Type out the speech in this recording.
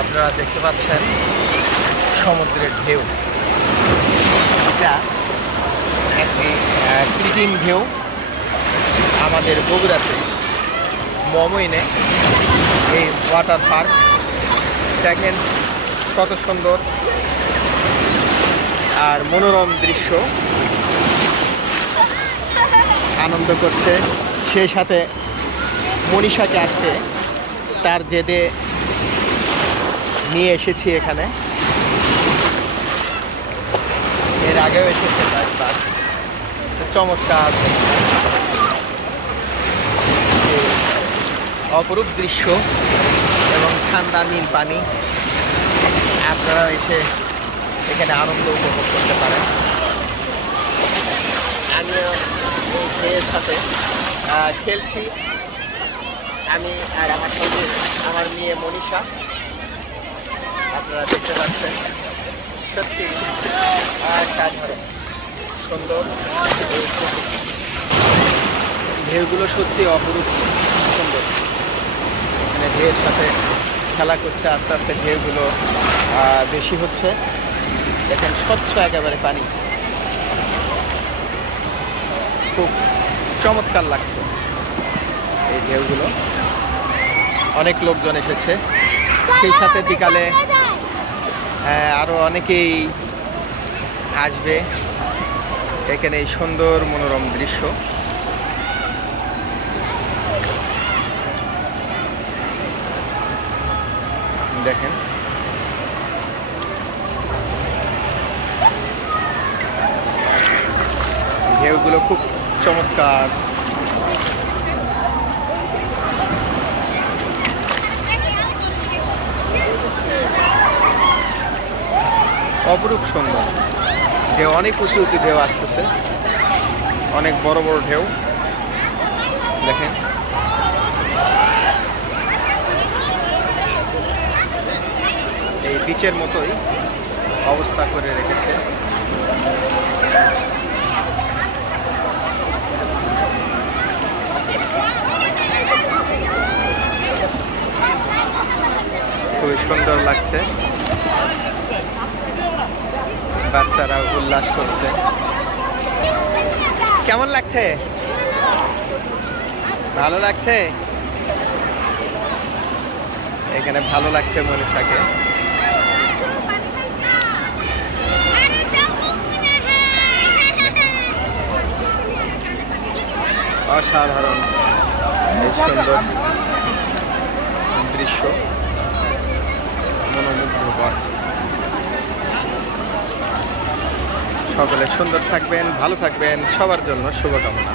আপনারা দেখতে পাচ্ছেন সমুদ্রের ঢেউ। এটা একটি কৃত্রিম ঢেউ আমাদের বগুড়াতে, মমইনে, এই ওয়াটার পার্ক দেখেন কত সুন্দর আর মনোরম দৃশ্য। আনন্দ করছে। সেই সাথে মনীষাকে আজকে তার জেদে নিয়ে এসেছি এখানে। এর আগেও এসেছে কয়েকবার তো চমৎকার। অপরূপ দৃশ্য এবং ঠান্ডা নীল পানি। আপনারা এসে এখানে আনন্দ উপভোগ করতে পারেন। আমিও মেয়ের সাথে খেলছি। আমি আর আমার সঙ্গে আমার মেয়ে মনীষা। আপনারা দেখতে পাচ্ছেন। সত্যি সাধারণ, সুন্দর। ঢেউগুলো সত্যি অপরূপ, সুন্দর। এখানে ঢেউয়ের সাথে খেলা করছে, আস্তে আস্তে ঢেউগুলো বেশি হচ্ছে। দেখেন, স্বচ্ছ একেবারে পানি। খুব চমৎকার লাগছে এই ঢেউগুলো। অনেক লোকজন এসেছে। সেই সাথে বিকালে আরও অনেকেই আসবে এখানে এই সুন্দর মনোরম দৃশ্য। দেখেন। ঢেউগুলো খুব চমৎকার। অপরূপ সুন্দর। ঢেউ, অনেক উঁচু উঁচু ঢেউ আসতেছে। অনেক বড় বড় ঢেউ। দেখেন। এই বিচের মতোই অবস্থা করে রেখেছে। খুবই সুন্দর লাগছে। বাচ্চারা উল্লাস করছে। কেমন লাগছে? ভালো লাগছে? এখানে ভালো লাগছে মনীষাকে। অসাধারণ। সুন্দর দৃশ্য মনোমুগ্ধকর সকলে সুন্দর থাকবেন ভালো থাকবেন সবার জন্য শুভকামনা।